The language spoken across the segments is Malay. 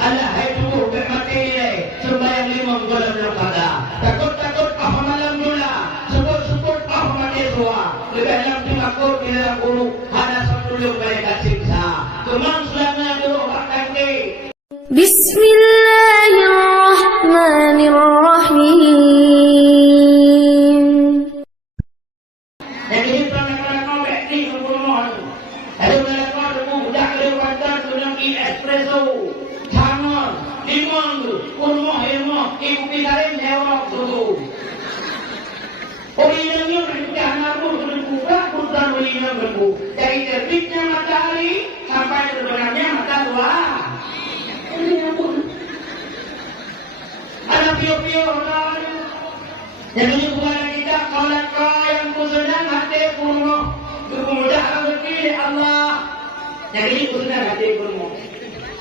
ala hai tubuh mati ini sembahyang 5 bulan Ramadan. Takut-takut apa malam mula, sebut-sebut apa mati tua. Lebih dalam timakut di dalam guru, ada satu yang mereka siksa. Kemang selama dulu akan ke. Bismillahirrahmanirrahim. Jadi kita nak di rumah. Ada mereka budak lewatan dengan espresso, jangan limang, kurma ilmu, ibu pisarin lewat dulu. Originalnya mereka anak pun berbuka, bukan original berbuka. Dari terbitnya matahari sampai terbenamnya mata dua. Ada pio-pio orang. Jadi bukan kita kaulat kau yang kusenang hati kurma. Kemudahan rezeki Allah. Jadi kusenang hati kurma.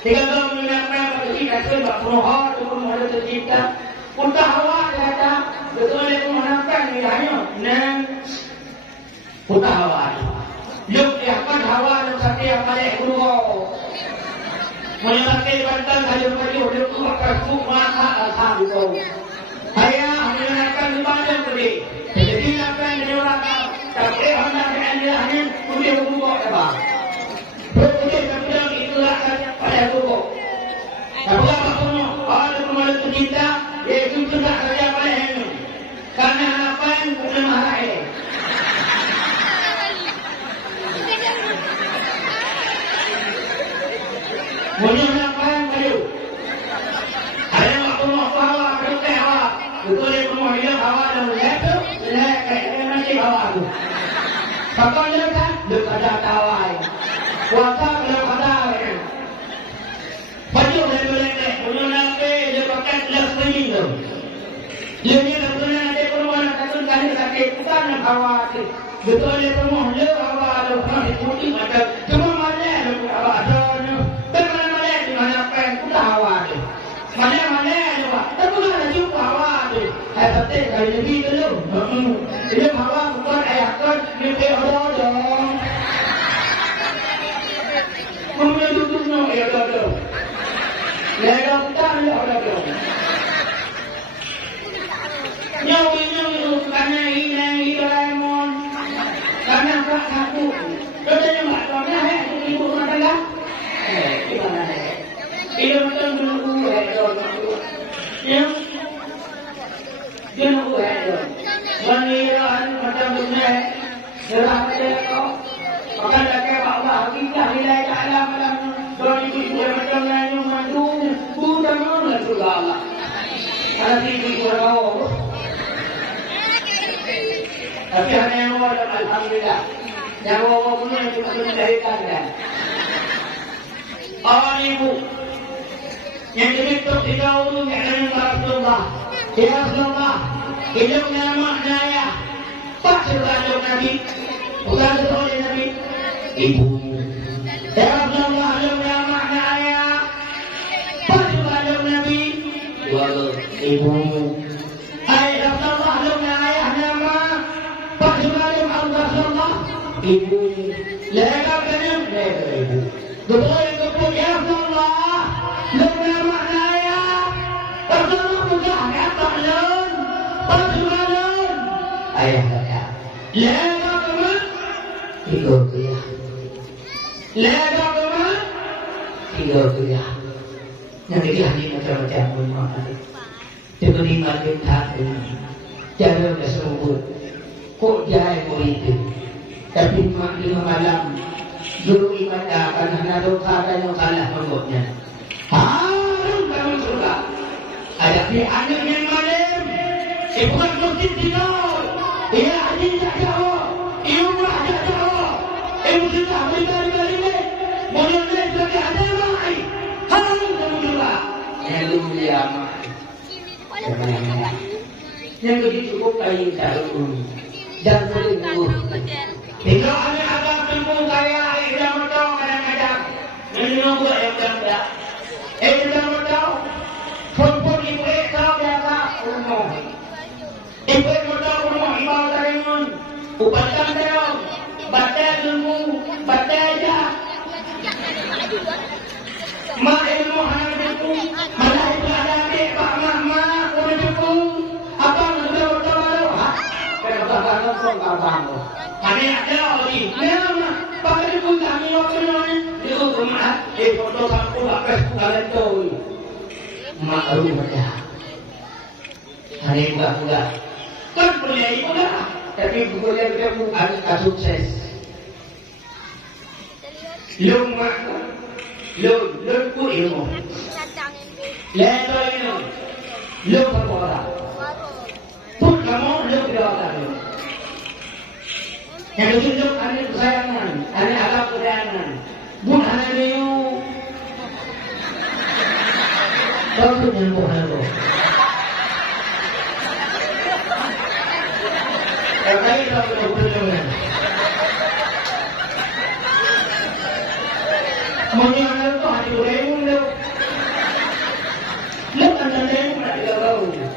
Jika kau mengenalkan rezeki kasih bak rohor kurma ada tercipta. Kuntah awak kata betul dia mengenalkan nilainya. Nang kuntah awak. Yuk diakan hawa dan satya pada kurma. Menyelakai bantal kayu-kayu dia tu akan maka asal itu. Ayah mengenalkan ibadah tadi. Jadi apa yang dia lakukan? Tapi hendak dia hanya kemudian berubah apa? Kemudian kemudian itulah pada tubuh. Tapi apa pun ada kembali tercinta, yaitu sudah saja pada ini. Karena apa yang belum hari. Kemudian apa yang baru? Ada waktu mau hawa, berita hawa. Betul yang mau hidup hawa dan lepas, lepas nanti hawa tu. Kakak dia kan, dia ada tawai. Puasa dia ada. Baju dia boleh, punya nape dia pakai lepas ini tu. Dia ni betul nanti perempuan takkan kali sakit bukan hawa tu. Betul dia perempuan dia hawa tu, orang itu macam cuma mana dia hawa tu. Mana-mana ada pak. Tapi bukan ada juga hawa tu. Hai petik kali lebih dulu. Dia hawa bukan ayah kan. Dia ada dong. Mungkin duduk no ya ada. Ya ada ada. Nyawi karena ini Doraemon. Karena pak aku. Katanya mak tahu ibu rumah tangga. Gimana ni? Dia macam menunggu yang dia nunggu mengira macam dunia gerah dia kau akan dekat Allah kita nilai alam alam dari itu macam yang maju bukan orang juga Allah ada itu orang tapi hanya yang Allah alhamdulillah yang Allah punya cuma mencarikan kan orang ibu yang dibentuk di kaum yang Rasulullah. Ya Rasulullah, hidupnya makna ya. Pak sebagai Nabi, bukan sebagai Nabi. Ibu. Ya Rasulullah, hidupnya makna ya. Pak sebagai Nabi. Ibu. Hai Rasulullah, hidupnya ayah nama. Pak sebagai Rasulullah. Ibu. Lega kenyam, lega ibu. Betul ya Rasulullah. Lembah maknanya Rasulullah mudah kata lun Rasulullah ayah kata lega keman tiga kuya lega keman tiga kuya yang dikihani macam-macam pun maknanya seperti makin hati cara kesebut kok jahil itu tapi makin malam guru ibadah akan hanya dosa dan yang salah menurutnya harus bangun surga. Ada pihak yang malam. Bukan masjid tidur. Ia haji tak jauh. Ia umrah tak jauh. Ibu sudah balik-balik. Boleh sebagai ada mai. Harus bangun surga. Yang mulia mai. Yang begitu cukup kain sarung dan berlingkuh. Jika ada ilmu kaya, tidak betul kadang-kadang menunggu yang berat. Tidak betul. Perempuan ibu tahu biasa umum. Ibu tahu umum ibadah tarimun. Ubatan terong, baca ilmu, baca aja. Ma ilmu hanya dong abang. Kami ada lagi. Nama pakai pun kami waktu ni. Itu rumah. Foto aku pakai kalian tu. Maklum saja. Hari buka. Kan boleh pula. Tapi boleh dia bukan sukses. Lung mak. Lung ku ilmu. Leto ilmu. Lung berbola. Pun kamu lung berbola. Yang ditunjuk ane kesayangan, ane agak kesayangan. Bun ane niu. Baru nyambung aku. Kalau kita berjumpa, menyanyi itu hati beremu dulu. Lepas nanti nak dilakukan.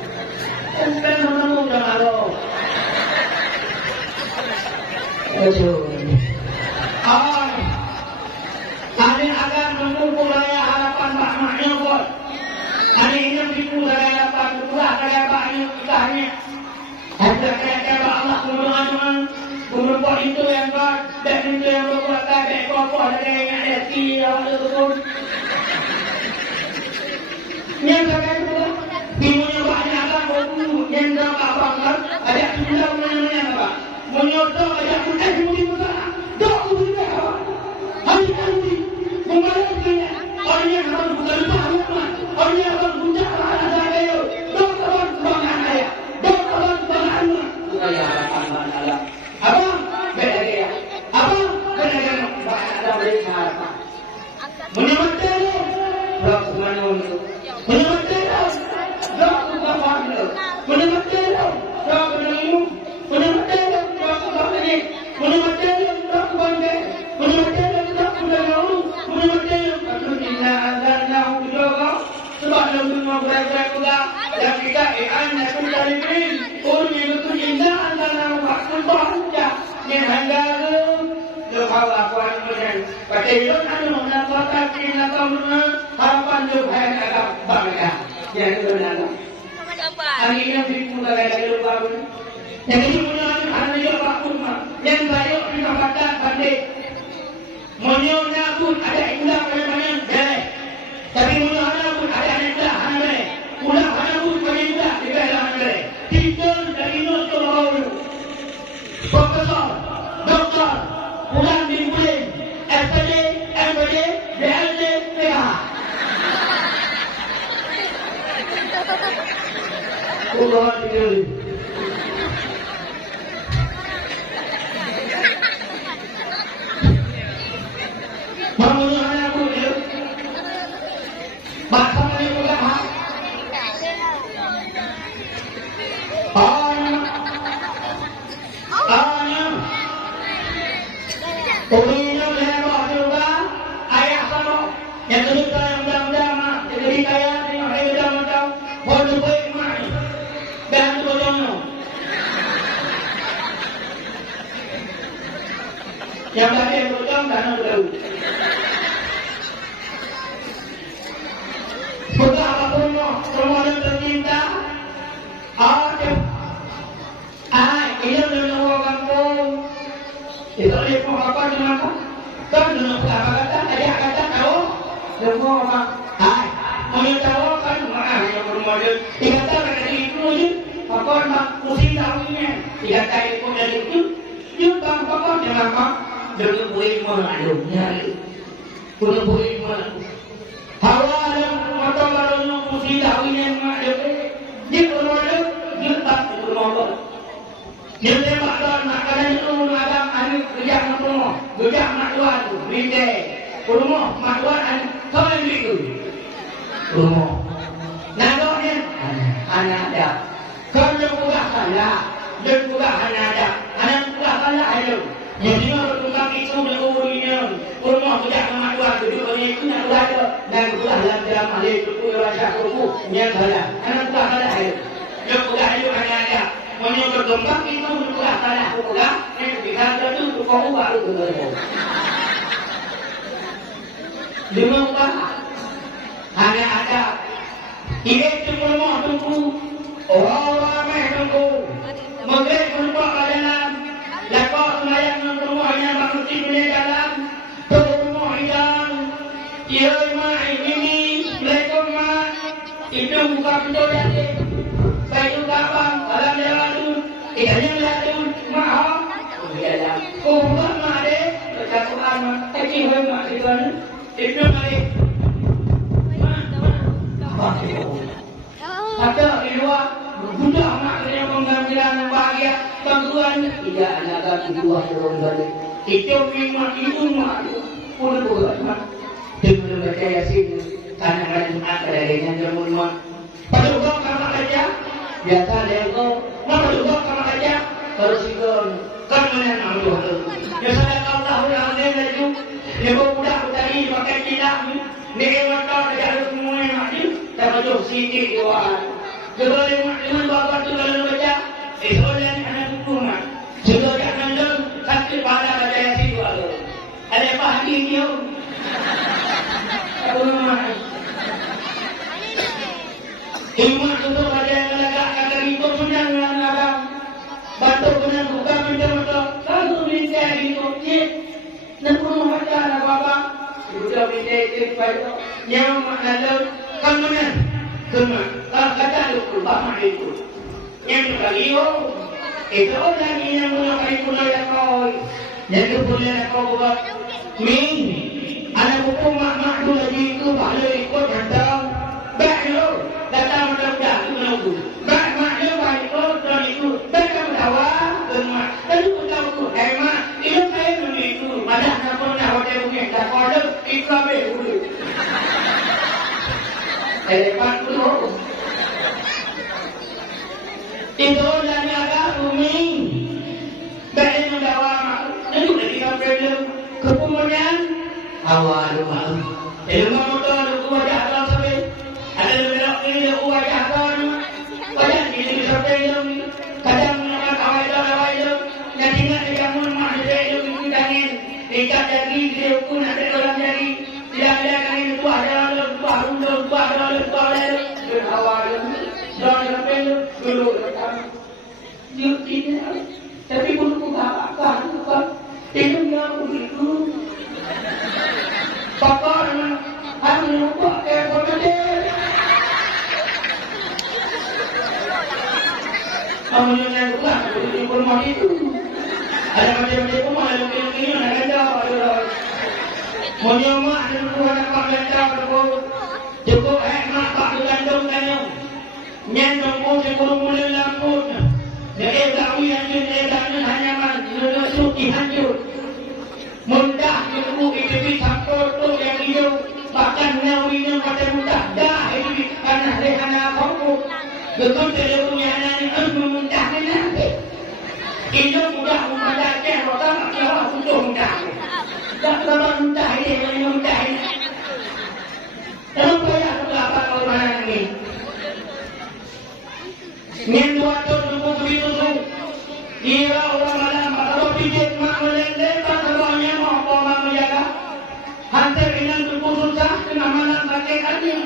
Bukan orang muda malu. Betul. Ada agar mengumpul raya harapan maknya pun. Ada yang tipu raya harapan pula raya baknya kitanya. Ada kaya Allah kemudian kemudian itu yang buat dan itu yang berbuat kaya kau ada yang ada siapa betul. Yang kaya itu timunya banyak kan baru yang berapa bangkar ada sudah mana apa. Menyodok aja pun mudi besar. Dok mudi apa? Hari membalasnya. Orang yang harus bukan paham. Orang yang harus bukan anak saya. Dok kawan bangan saya. Dok kawan bangan. Saya harapan Allah. Abang beda dia. Abang beda dia. Ada mereka harapan. Menyelamatkan. Dok menun. Menyelamatkan. Dok bukan paham. Menyelamatkan. Dok menun. Menyelamatkan. Menyelamatkan tak bangga, menyelamatkan tak berdaya, menyelamatkan aku inna anzalnahu bijawa sebab dalam semua berat-berat juga yang kita anak pun talimin urni betul inna anzalnahu bakul bahja yang handaru lehau akuan kemudian pada ilun anu menapakkan kita kaumna harapan Tuhan agak bangga yang benar. Hari ini kita lagi lupa yang ini punya anak juga bakul yang baik kita baca banding monyonya pun ada indah banyak jelek tapi monyonya pun ada indah hanai ulah hanya pun banyak indah di dalam jelek tidur dari nos ke bawah profesor doktor ulang dimulai SPD MPD BLD PH ulah tidur Mamunya anak aku dia, bahasa mana juga hak. Urinya lebar juga, ayah sama yang cerita yang muda-muda jadi kaya dengan muda macam bodoh baik mai dan bodohnya. Yang tadi bodoh dan bodoh. Sudah apapun semua yang tercinta, ada, ini menunggu kampung. Itu dia mau apa dengan apa? Kan menunggu apa kata? Ada tahu? Menunggu apa? Mau tahu kan? Yang berumur dia. Dikata dari itu je. Apa nak mesti tahunya? Dikata itu dari itu. Juga apa jangan apa? Jangan boleh mengadunya. Jangan boleh mengadunya. Hawa yang mata barunya mesti tahunya mengadunya. Dia berumur dia tak berumur. Dia tembak nak kalian itu mengadam anu kerja nak rumah, kerja nak tuan tu, binte, rumah mak tuan kau yang beli tu, rumah. Nadoknya anak ada, kau yang buka salah, yang buka anak buka salah ayo. Jadi orang tukang itu berumurnya, rumah kerja mak tuan tu, dia itu nak tuan tu, dan buka dalam dalam alik tu, rasa tu, yang salah, anak buka salah ayo. Yang buka ayo anak ada. Menyo berdombang itu berubah tanah berubah, yang ketiga itu berubah baru berubah. Lima ubah, hanya ada. Ini cuma tunggu, orang ramai tunggu. Maghrib berubah adalah itu buka pintu jadi. Baik kapang, alam jalan, ikannya jalan, mahal. Jalan, kumpul made, baca Quran, tapi mak ikan itu mari. Ada di luar, budak maknya pengambilan bahagia, bantuan tidak ada buah turun balik. Itu memang itu pun buat mak. Dia percaya sih, karena ada yang jamun mak. Pada orang kamar aja, biasa lego, pada orang kamar aja, terus itu kan mana malu. Biasa Allah yang ada lagi, lego budak tadi pakai kitab, ni waktu ada semua yang mati, tapi jauh sikit doa. Kalau yang bapak tu lalu baca, soalan anak hukuman. Jika jangan lalu, sakit pada baca yang situ lalu. Ada apa hati dia? Apa nama? Ilmu itu baca yang lagak agar itu menang lagak. Bantu menang buka minta minta. Lalu minta itu je. Nampun baca lah bapak. Sudah minta itu baca. Yang mana lalu kan menang. Cuma kata lu bapak itu yang kalian itu lagi yang mengapai pulau yang kau yang pulau yang kau buat min anak buku mak tu lagi itu bahagia ikut datang bahagia datang mudah-mudah menunggu bahagia bahagia dan itu datang dawa mak lalu kita tu mak itu saya menunggu mana nak pun nak hotel mungkin tak ada ikut dulu. Hebat betul. Itu dari agak umi. Dari mendawa itu dari kampung kemudian awal malam. Ilmu motor wajah atau sampai ada belok ini wajah atau wajah ini sampai ini kadang nak awal yang tinggal di kampung masih itu dangin ikat jadi dia pun ada dalam jadi tidak ada kali itu ada baru berawal dan sampai dulu tidak tapi pun apa itu yang begitu pakar anu lupa komandan kamu yang bukan informasi itu ada macam-macam rumah yang ini ada jawab menyama dan keluar panggilan berbuat cukup mak tak digandung tanya nyandung pun sebelum mulai lamput dia tahu yang dia hanya manusia suki hancur mudah ilmu itu dicampur tu yang hidup bahkan nawinya pada mudah dah hidup karena rehana kamu betul dia punya anak mudah nanti hidup mudah membaca orang masalah untuk mudah tak terlalu mudah ini mudah ini. Dalam banyak apa orang ini. Nyentuh tu begitu tu. Dia orang malam kalau pijat mak melendek sebabnya mau menjaga. Hantar inan tu susah kena malam pakai kain.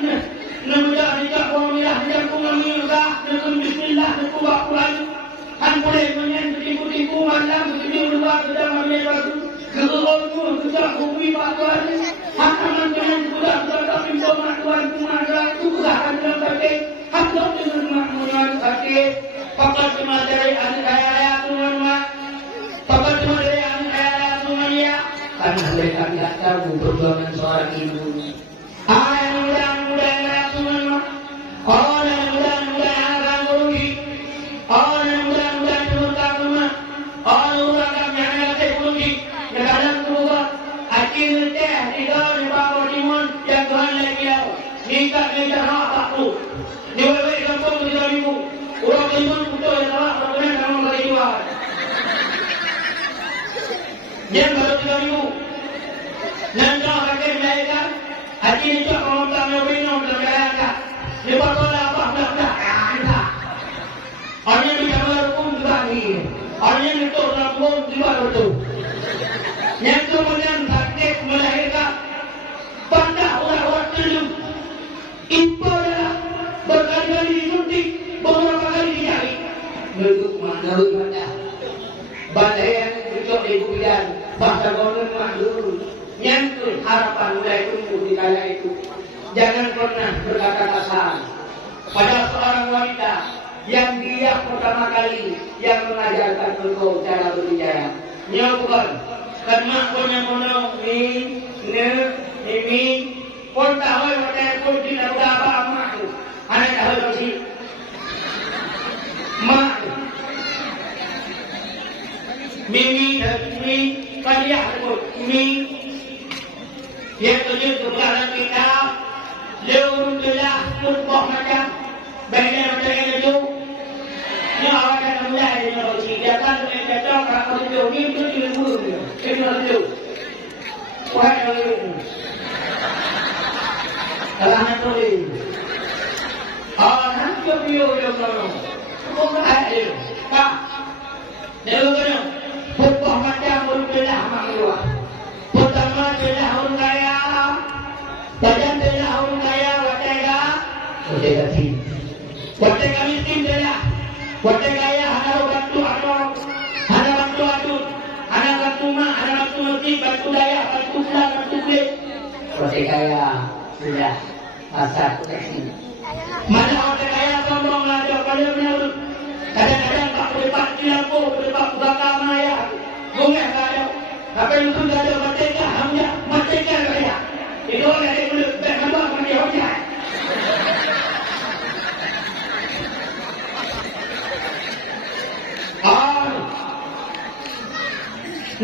Namuja dijak orang mirah dijak bunga mirah dengan bismillah berkuah kuat. Han boleh menyentuh tipu-tipu malam begitu luar sudah menjadi keluarga kita bumi batuan, hakaman dengan budak tapi bomak tuan kumada itu bukan dalam pakai, haklo dengan makmuran pakai, pakai cuma dari anak ayah tuan mak, pakai cuma dari anak ayah tuan ya, karena mereka tidak tahu perjuangan seorang ibu. Ayah muda ayah tuan mak, orang muda akan rugi, orang muda turun mak, orang kami anak saya rugi. Kadang berubah akhir teh di dalam bawah timun yang Tuhan lagi tahu nikah nikah tak tu di bawah kampung di dalam ibu orang timun betul yang awak benar kamu lagi jual yang baru di dalam ibu nanti akhir mereka akhir itu kalau tak mau minum dalam mereka lepas tu apa dah anda orang yang bicara pun juga ni orang yang itu dalam pun juga betul. Yang kemudian takdir melahirkan pada orang-orang terlum itu adalah berkali-kali disuntik beberapa kali dijari menurut mana bandai yang dicok ibu bidan bahasa konon maklum yang harapan mulai tumbuh di kala itu jangan pernah berkata kasar pada seorang wanita yang dia pertama kali yang mengajarkan engkau cara berbicara. Nyokon, karena punya kono ini pun tahu yang pun tidak berapa amat. Anak tahu sih, mak, mimi kalian pun mimi. Yang tujuh kebenaran kita, lewat telah berbuah macam, benda macam itu. Yang awak dah mulai dengan uji, dia kan jatuh kalau itu ni itu ilmu dia, itu. Wah ilmu. Kalau nak tulis, nanti dia orang bukan ada, tak. Lewat berbuah macam berbelah maklum. Pertama adalah orang kaya, badan adalah orang kaya, watega miskin adalah watega kaya, hana bantu adun, hana bantu mak, hana bantu masjid, bantu daya, bantu pulang, bantu kulit. Watega kaya sudah masa proteksi. Mana watega kaya sombong ada pada menurut. Kadang-kadang tak boleh parti lampu, boleh pak bakar maya, bunga ada. Apa itu ada merdeka, hamnya merdeka raya. Itu orang yang boleh berkata pada orang.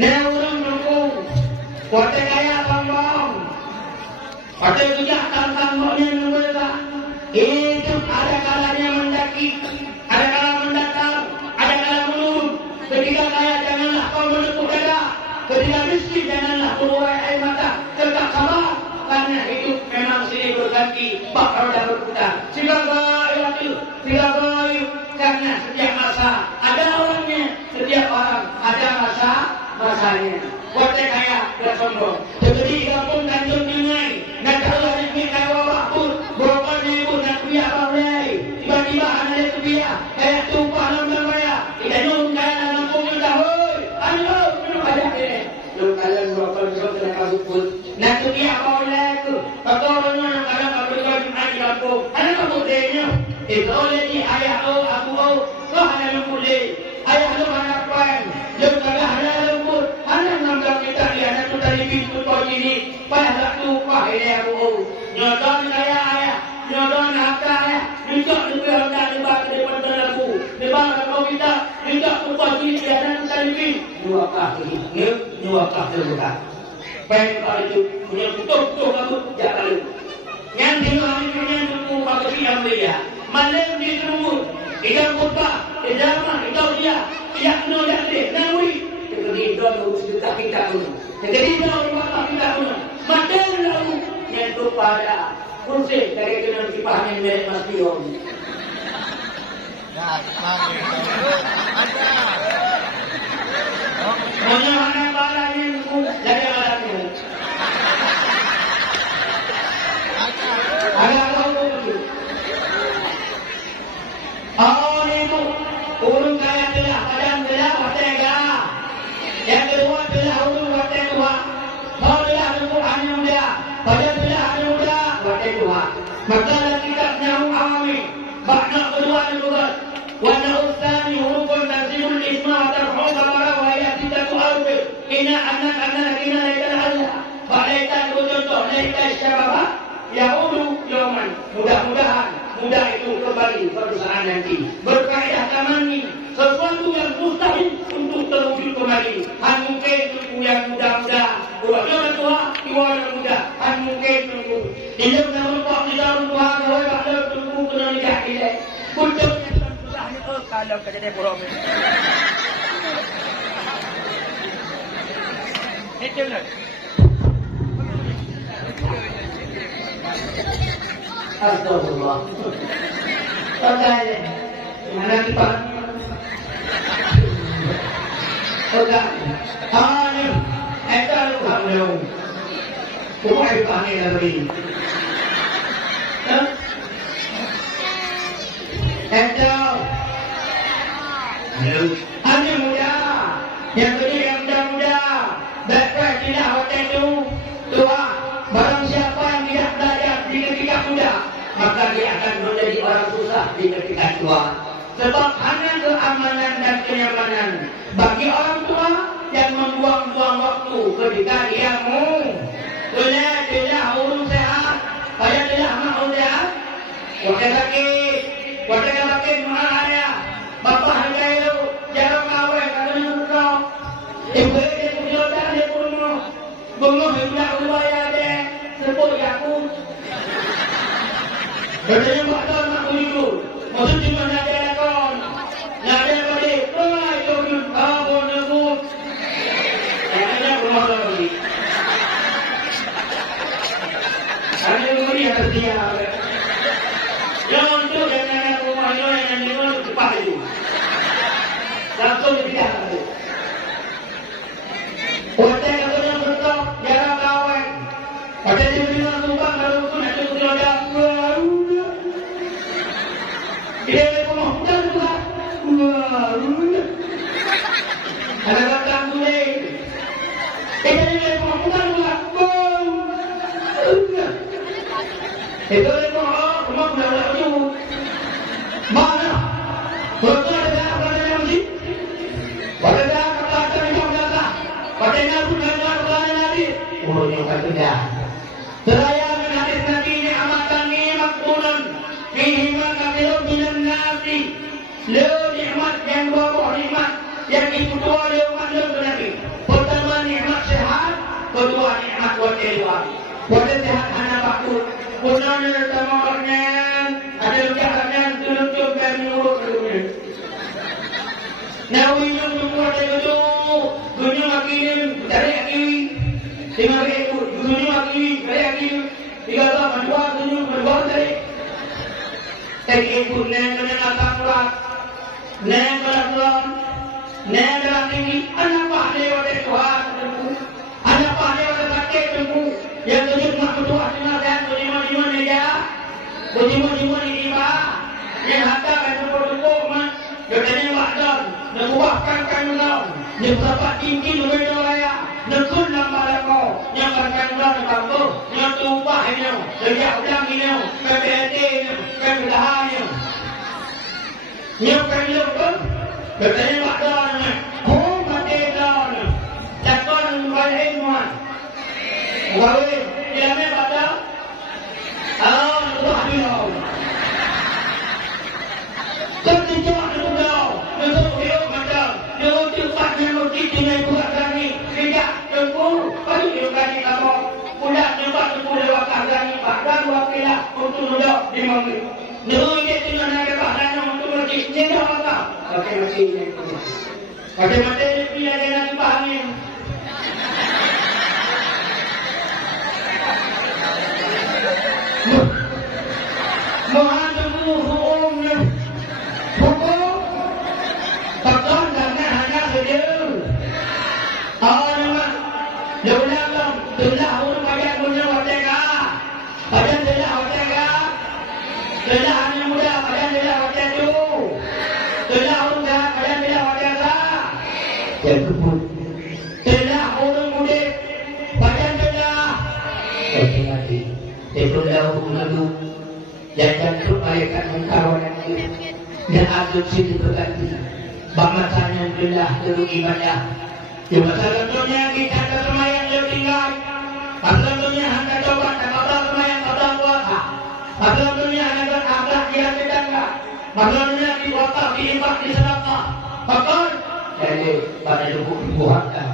Orang menunggu, kuat kaya bang. Pada juga tanggung-tanggungnya menunggu. Itu ada kalanya mendaki, ada kala mendatar, ada kala menurun. Ketika kaya janganlah kau menepuk dada. Ketika miskin janganlah berbuai air mata. Tetap sabar. Karena hidup memang sini berganti. Bakal dah berputar. Sila bayu. Karena setiap masa ada orangnya. Setiap orang ada masanya. Kuatnya kaya bersombong. Seperti kampung Tanjung Nyai. Nak kalau ada ni kaya wabak pun. Berapa ribu nak biar boleh. Tiba-tiba ada tu biar. Kayak tumpah dalam maya. Tidak nyum kaya dalam kampung dahulu. Ayo. Lu kalian berapa kena kasut pun. Nak tu dia boleh tu. Atau orangnya nak ada kabel kaji di kampung. Ada kampung dia. Oleh ni ayah aku kau hanya lembut. Ayah lu mana kuat. Lu kagak hanya lembut. Hanya ngambil kita dia nak tu dari pintu kau ini. Payah tak tu pah ini aku. Nyodon saya ayah. Nyodon harta ayah. Minta lebih rendah lebar daripada aku. Lebar kau kita. Minta upah diri dia dan dari pintu. Dua kah terbuka. Baik kalau itu punya betul kamu jangan lalu. Yang tinggal hari punya itu pakai siang dia. Malam di rumah. Ikan khutbah, ijamah, dia. Tidak nolak dia. Nawi. Jadi dia harus kita pun. Jadi dia harus kita pun. Malam lalu yang itu pada kursi dari kena dipahami oleh Mas Dion. Mana barangnya dari alatnya. Ada tahu begitu. Itu urung kaya telah, padang telah, watega. Yang kedua telah urung watega. Kau telah Al-Quran yang muda, padang telah ada muda, watega. Maka kita nyahu awami, bakna kedua juga. Wana ustani hurufun nazimul isma tarhum kamara wa ayatita tu'arfir. Ina anak-anak ina laita Allah. Balaita contoh, laita syababa. Yahudu yoman. Mudah-mudahan mudah itu kembali perusahaan nanti. Berkaidah tamani. Sesuatu yang mustahil untuk terwujud kembali. Han mungkin tunggu yang mudah-mudah. Orang tua, iwan yang mudah. Han mungkin tunggu. Dia menurut di dalam Tuhan. Kalau ada tunggu kena nikah kita. Untuk kalau kejadian buruk. Itu lah. Astagfirullah. Pertanyaan. Mana kita? Pertanyaan. Eta lu kamu. Bukan panggil lagi. Eta. Hanya muda. Yang kedua yang muda-muda. Bapak tidak hotel itu. Barang siapa yang tidak belajar di ketika muda, maka dia akan menjadi orang susah. di ketika tua. Sebab hanya keamanan dan kenyamanan bagi orang tua yang membuang-buang waktu ketika dia mau tidak urus sehat, saya tidak mau sehat, wakil sakit, mahal ayah, bapak hargai itu, jarang kawin, katanya betul, ibu dia kujodan, dia bunuh hendak ubaya dia, sebut aku, katanya bakal nak begitu, maksud cuma nak dia lakon, nak dia balik, itu abon nebut, katanya rumah lagi. Ada yang beri atas dia. Yang itu dengan rumahnya yang di mana cepat itu. Langsung dia itu. Hotel katanya betul, jarang kawan. Hotel di mana tumpang kalau itu nak cuci ada. Dia rumah hotel juga. Ada datang tu ni. Dia rumah hotel juga. Itu rumah dah jauh. Mana? Hotel ada apa yang mesti? Pada dah kata macam mana? Pada nak sudah nak lagi. Oh, yang kata dah. Seraya hadis Nabi ni amatan ni makbulan. Fihi ma kathirun minan nasi. Le nikmat yang bawa nikmat yang itu dua nikmat le Nabi. Pertama nikmat sehat, kedua nikmat wajah. Wajah sehat hanya bakul. Punanya tamarnya ada jahatnya tunjuk dan mulut dulu. Nawi yang semua itu dunia makin dari lagi, dengan itu dunia makin dari lagi, tiga tahun dua dunia berbuat dari. Tapi itu nengen akan kuat, nengen tinggi, anak pahle oleh Tuhan, anak pahle oleh sakit tempu, yang tujuh mak berdoa dengan saya. Bujima ini yang harta kan berpuluh mah, katanya wajar, nak buahkan menau, yang dapat tinggi lebih raya, nak kun nama kau, yang akan berada kampung, yang tumpah ini, sejak ulang ini, KPHT ini, KPDH ini, yang perlu pun, katanya wajar ni, oh mati dah ni, takkan balik muat, wawai, dia ni wajar. Allah dia. Ketika itu dah, itu macam, itu tempatnya mesti dengan buat kami. Tidak tempur, pasti itu kami kamu. Pulang tempat tempur lewat kami. Bahkan wakilah untuk duduk di mangkuk. Nurul dia dengan ada bahannya untuk mesti. Tidak apa. Pakai mesti ini. Pakai mesti ini pilih dengan dipahami. Mohon umumnya hukum takkan karena hanya saja orang jauh telah urus bagian punya watega bagian telah watega telah hanya muda bagian telah watega telah urus bagian telah watega telah urus muda bagian telah mati itu dah urus jangan terbayarkan mengkawan dan adopsi diberkati. Bamasanya belah terus ibadah. Di masa tentunya kita ada semayang yang tinggal. Masa tentunya anda coba kata semayang kata puasa. Masa tentunya anda akhlak yang tetangga. Masa tentunya di puasa diimbak di sedekah. Bahkan jadi pada dukung harta.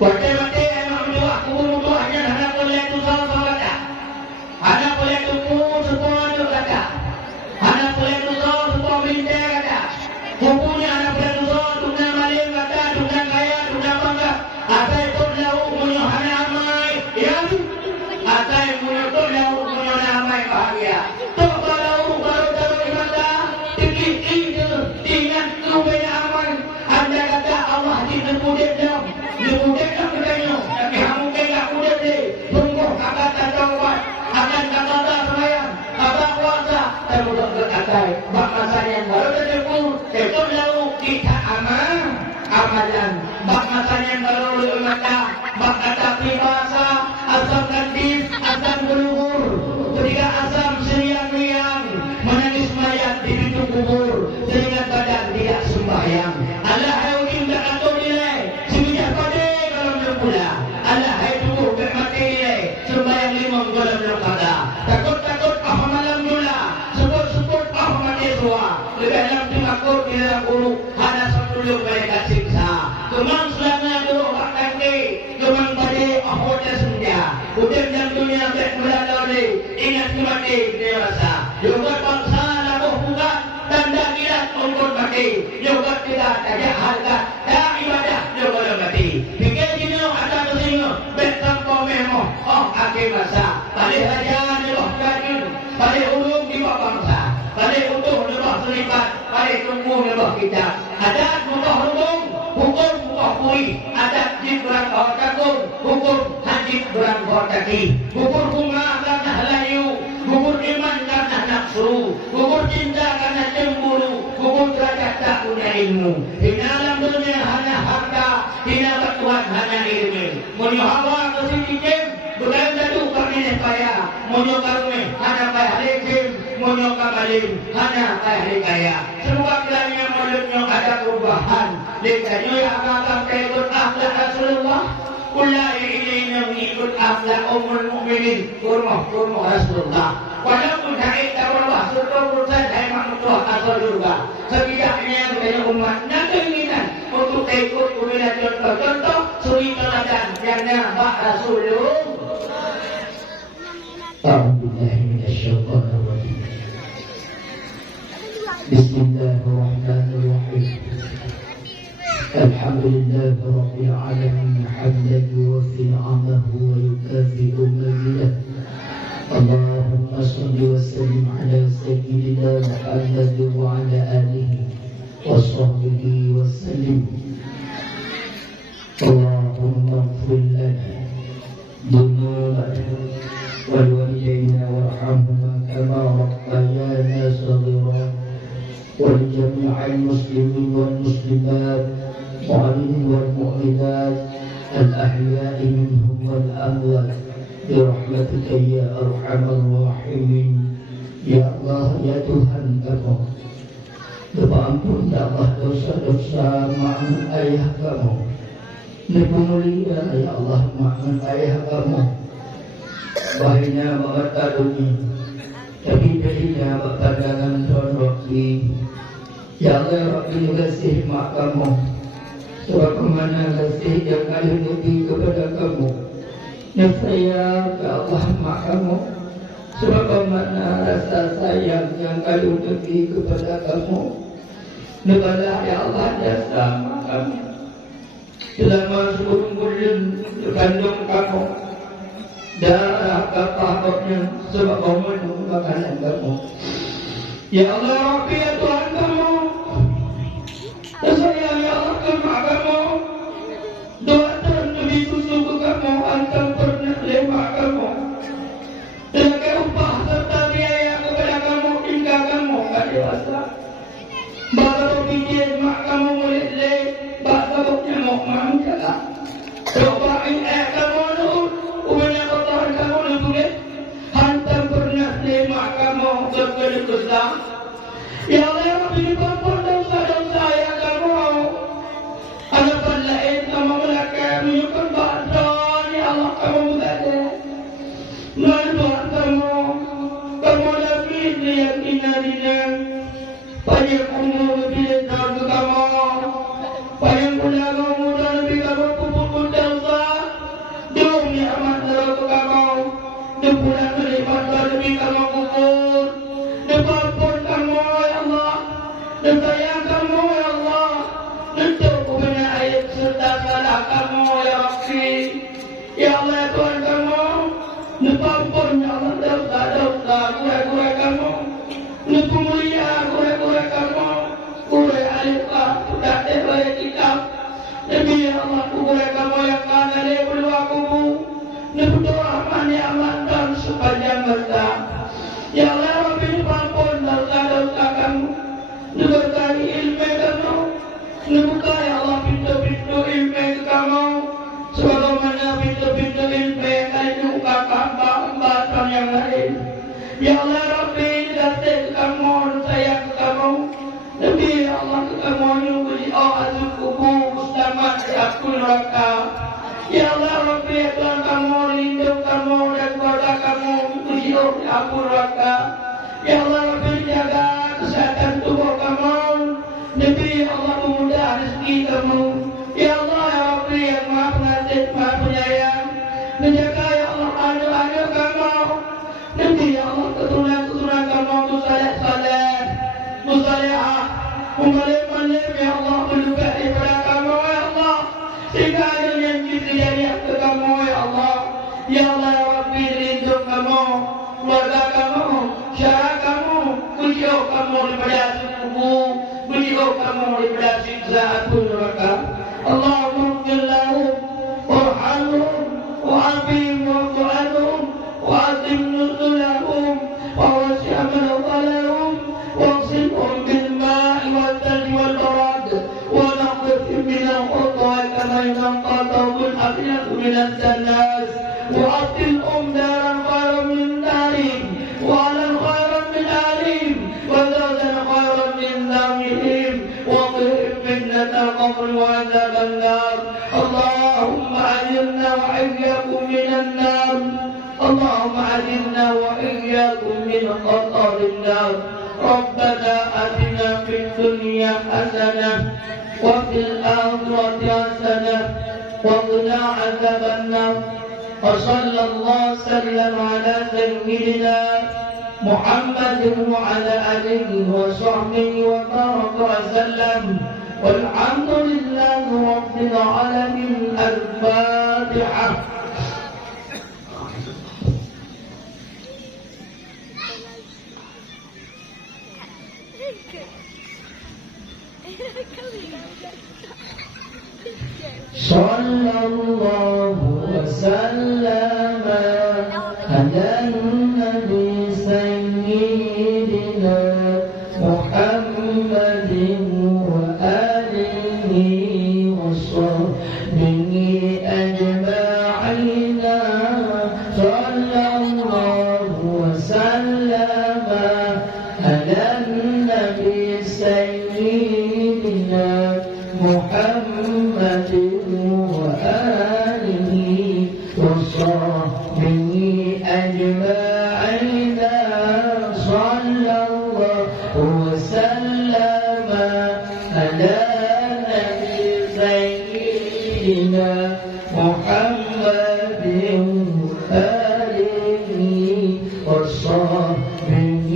Mati emang doa kubur hanya anak boleh tu salah dah. Anak boleh tumpul semua itu kata. Anak boleh tumpul semua minta kata. Hukumnya anak boleh tumpul tunggang maling kata, tunggang kaya, tunggang bangga. Atai itu lau punya hana amai. Ya, atai punya itu lau punya hana amai bahagia. Tok balau baru taruh ibadah. Tinggi dengan kubena aman. Anda kata Allah di nebudek dam. Nebudek dam katanya. Tapi kamu kena budek deh. Tunggu kata tawat. Akan kata semayang, kata puasa, terbuka berkata, bak masanya baru terjepul, itu lalu kita amalan, bak masanya baru mata, bak kata pribasa, asam kandis, asam berluhur, ketika asam seriang-riang, menangis mayat di takut tidak guru hanya sebelum mereka siksa. Kemang selama dulu akan ke kemang pada ahwatnya senja. Udah jam dunia tak berada lagi. Ingat kemati dewasa. Juga bangsa lalu buka dan tak kira untuk mati. Juga tidak ada harga. Tak ibadah juga mati. Fikir jenuh ada kesinggung. Betam komemo. Oh akhir masa. Balik raja di bawah kajun. Balik ulung di bawah bangsa. Balik utuh di bawah serikat. Balik tunggu di bawah kita. Adat mubah hukum. Hukum mubah kui. Adat jibran bawah takut. Hukum hajib berang bawah kaki. Hukum bunga karena halayu. Hukum iman karena nafsu. Hukum cinta karena cemburu. Hukum derajat tak punya ilmu. Di dalam dunia hanya harta. Tidak bertuhan hanya ilmu. Menyuhawa kesedikim. Bukan jatuh kami kaya. Monyo karume hanya kaya halim. Monyo kamalim hanya kaya kaya. Semua kiranya mulutnya ada perubahan. Lihatnya akan ikut akhlak Rasulullah. Ulai ini yang ikut akhlak umul mukminin. Kurma Rasulullah. Walaupun dari tawarwah surga urusan dari manusia asal surga. Setidaknya dari umat nak keinginan untuk ikut kemudian contoh-contoh suri teladan yang nampak Rasulullah. Bismillahirrahmanirrahim. Bismillahirrahmanirrahim. Alhamdulillah Rabbil Alamin. Hamdan yuwafi ni'amahu wa yukafi'u mazidah. Allahumma salli wa sallim ala sayyidina Muhammad wa ala alihi wa sahbihi wa sallim. Allahumma ighfir lana dhunubana والوالدين وارحمهما كما ربيانا صغيرا ولجميع المسلمين والمسلمات والمؤمنين والمؤمنات الأحياء منهم والأموات برحمتك يا أرحم الراحمين. Ya Allah, ya Tuhan kamu, doa ampun ya Allah dosa-dosa maafkan ayah kamu. Nabi mulia ya Allah, maafkan ayah kamu. Bahinya mengata dunia, tapi darinya berpandangan Tuhan Rabbi. Ya Allah, Rabbi kasih mak kamu. Sebab kemana kasih yang kali Nabi kepada kamu. Saya ke Allah mak kamu. Sebab kemana rasa sayang yang kali Nabi kepada kamu. Nebalah ya Allah jasa mak kamu. Selama sebelum bulan kandung kamu. Darah kapahnya sebab kamu makanan kamu. Ya Allah, Rabbi ya Tuhan kamu. Saya ya Allah kamu. Doa dan demi susu kamu antam pernah lewat kamu. Dengan upah serta biaya kepada kamu hingga kamu tak dewasa. Baru pikir mak kamu boleh bahasa buknya mau mangkala. Doain kamu nurut. Ubahnya kotoran kamu nutulis. Hantam pernah lewat kamu berkelukusan. Ya Allah ya Rabbi dipampun dosa-dosa ya kamu. Hadapan lain kamu melakar menyukur badan ya Allah kamu berada. Tuhan kamu. Kamu Nabi keyakinan. Banyak umur bila dalam kamu. Banyak pula kamu dan Nabi kamu kupur dosa. Dunia amat dalam kamu. Dupulah melipat Nabi kamu kupur. Dipampun kamu ya Allah. Dan sayang kamu ya Allah. Untuk kubina ayat serta salah kamu ya Rabbi. Ya Allah ya Tuhan kamu. Dipampun ya Allah dosa-dosa kura-kura kamu. Nukumulia kura-kura kamu. Kura alifah sudah terbaik kitab. Nabi ya Allah kura kamu yang kana lebul wakubu. Nubuh rahman ya Allah dan sepanjang masa. Ya Allah Rabbi dipampun dosa-dosa kamu. Nuberkahi ilmu kamu. Nubuka ya Allah pintu-pintu ilmu kamu. Sebagaimana pintu-pintu ilmu yang kali dibuka hamba-hamba yang lain. Ya Allah Rabbi kasih kamu sayang kamu. Nabi ya Allah kamu nyuruh azul kubur bersama aku neraka. Ya Allah Rabbi ya Tuhan kamu lindung kamu dan keluarga kamu. Tujuh Mengalir-alir ya Allah berubah daripada kamu ya Allah. Sehingga ada yang kita jadi ke kamu ya Allah. Ya Allah ya Rabbi lindung kamu, keluarga kamu, syarah kamu, menjauh kamu daripada suku, menjauh kamu daripada siksa api neraka. Allahumma ighfir lahum warhamhum wa'afihim wa'fu anhum wa'azim nuzulahum wa wasi' manazalahum واغسلهم بالماء والثلج والبرد ونقذهم من الخطى كما ينقى ثوب الأبيض من الدناس وأبدلهم دارا خيرا من دارهم وأهلا خيرا من أهلهم وزوجا خيرا من زوجهم وقهم فتنة القبر وعذاب النار. اللهم أجرنا وإياكم من النار. اللهم أجرنا وإياكم من خطر النار. ربنا آتنا في الدنيا حسنة وفي الآخرة حسنة وقنا عذاب النار. وصلى الله وسلم على سيدنا محمد وعلى آله وصحبه وبارك وسلم والحمد لله رب العالمين. الفاتحة. صلى الله وسلم على النبي سيدنا محمد وآله وصحبه أجمعين. صلى الله وسلم على النبي سيدنا محمد وآله وصحبه أجمعين. صلى الله وسلم على النبي سيدنا محمد وآله وصحبه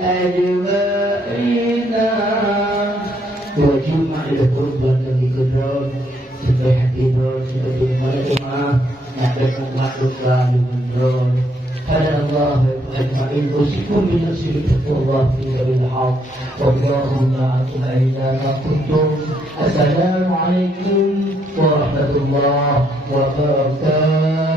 أجمعين. Wajib ada korban lagi kedor supaya hati dor sebagai malam nyata umat dosa dengan هذا الله أجمعين. أوصيكم بنفسي بتقوى الله في سبيل الحق. واللهم أعطنا إلى ما كنتم. السلام عليكم ورحمة الله وبركاته.